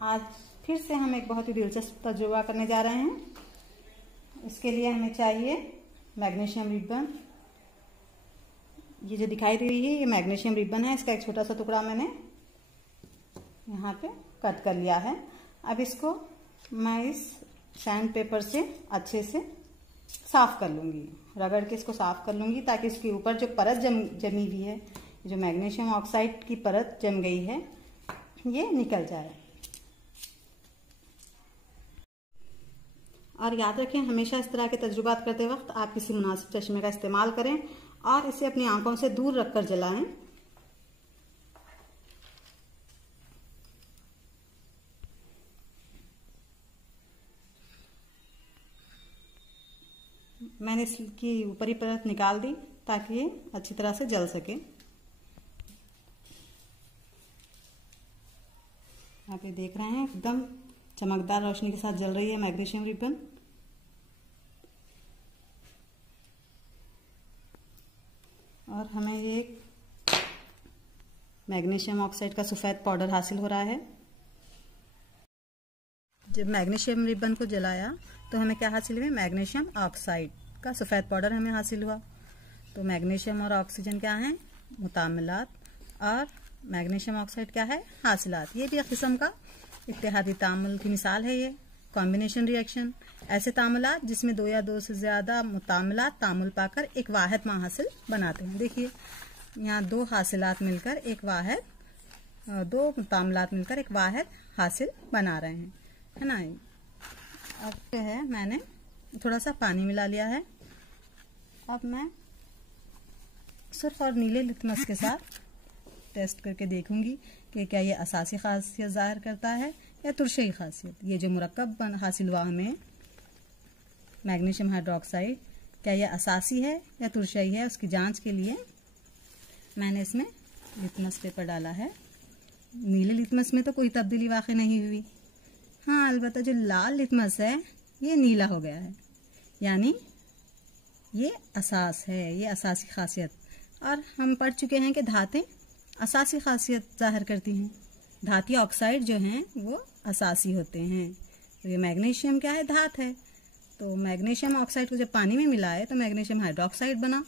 आज फिर से हम एक बहुत ही दिलचस्प तजुर्बा करने जा रहे हैं। इसके लिए हमें चाहिए मैग्नीशियम रिबन। ये जो दिखाई दे रही है ये मैग्नीशियम रिबन है। इसका एक छोटा सा टुकड़ा मैंने यहाँ पे कट कर लिया है। अब इसको मैं इस सैंड पेपर से अच्छे से साफ कर लूँगी, रगड़ के इसको साफ कर लूँगी ताकि इसके ऊपर जो परत जमी हुई है, जो मैग्नीशियम ऑक्साइड की परत जम गई है, ये निकल जाए। और याद रखें, हमेशा इस तरह के तजुर्बात करते वक्त आप किसी मुनासिब चश्मे का इस्तेमाल करें और इसे अपनी आंखों से दूर रखकर जलाएं। मैंने इसकी ऊपरी परत निकाल दी ताकि ये अच्छी तरह से जल सके। आप ये देख रहे हैं एकदम चमकदार रोशनी के साथ जल रही है मैग्नीशियम रिबन। और हमें ये मैग्नीशियम ऑक्साइड का सफ़ेद पाउडर हासिल हो रहा है। जब मैग्नीशियम रिबन को जलाया तो हमें क्या हासिल हुआ? मैग्नीशियम ऑक्साइड का सफ़ेद पाउडर हमें हासिल हुआ। तो मैग्नीशियम और ऑक्सीजन क्या है? मुतामिलात। और मैग्नीशियम ऑक्साइड क्या है? हासिलात। ये भी एक किस्म का इत्तेहादी तामुल की मिसाल है। ये कॉम्बिनेशन रिएक्शन, ऐसे तामुलात जिसमें दो या दो से ज़्यादा मुतामिलात तामुल पाकर एक वाहिद मा हासिल बनाते हैं। देखिए यहाँ दो हासिलात मिलकर एक वाहिद, दो मुतामिलात मिलकर एक वाहिद हासिल बना रहे हैं, है ना। अब जो है मैंने थोड़ा सा पानी मिला लिया है। अब मैं सुर्ख और नीले लिटमस के साथ टेस्ट करके देखूंगी कि क्या ये असासी खासियत ज़ाहिर करता है या तुरशई खासियत। ये जो मुरक्कब हासिल हुआ हमें मैग्नीशियम हाइड्रोक्साइड, क्या ये असासी है या तुरशई है, उसकी जांच के लिए मैंने इसमें लिटमस पेपर डाला है। नीले लिटमस में तो कोई तब्दीली वाक़ई नहीं हुई। हाँ, अलबत्ता जो लाल लिटमस है ये नीला हो गया है, यानी ये असास है, ये असासी खासियत। और हम पढ़ चुके हैं कि धातें असासी खासियत ज़ाहिर करती हैं। धाती ऑक्साइड जो हैं वो असासी होते हैं। तो ये मैग्नीशियम क्या है? धात है। तो मैग्नीशियम ऑक्साइड को जब पानी में मिलाए तो मैग्नीशियम हाइड्रोक्साइड बना,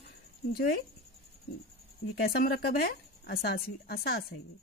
जो ये कैसा मुरक्कब है? असासी, असास है ये।